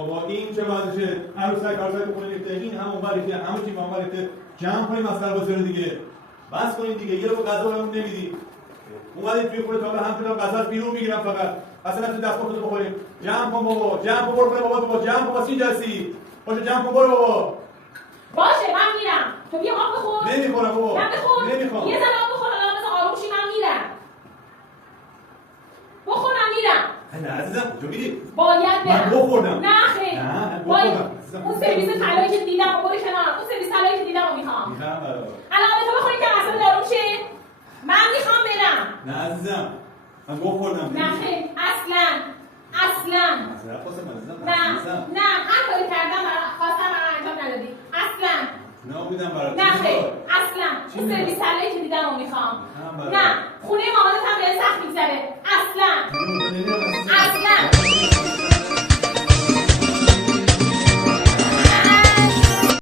بابا این چه وضعشه؟ عروسک عروسک خونه ریخته، این هم اونور ریخته، همه چی اونور ریخته. جمع کنید مسخره بازی رو دیگه. بس کنید دیگه. یه رو غذا بهمون نمیدی. اومدید توی خونه تا به هم شدم غذا بیرون میگیرم فقط. اصلا تو دستمون بخوریم. جمع کن بابا. جمع کن برو بابا. جمع کن واسه جلسی. باشه جمع کن برو بابا. باشه من میرم. تو بیا آب بخور. نمیخورم بابا. من بخور. نمیخوام. یه ذره آب بخور الان مثلا آروم شی من میرم. بخورم میرم. نه عزیزم کجا میری؟ باید برم. من بخوردم. نه خیر. نه باید. بخوردم. اون سرویس طلایی که دیدم برو کنار. اون سرویس طلایی که دیدم رو میخوام. میخوام الان به تو بخوری که اصلا آروم شه. من میخوام برم. نه عزیزم من بخوردم. نه خیر اصلا. نه هر کاری کردم خواستم انجام ندادی. اصلا. نامیدم برات. نه خیر اصلا. اون سرویس طلایی که دیدم رو میخوام. نه خونه مامانت هم بهت سخت میگذره. اصلا.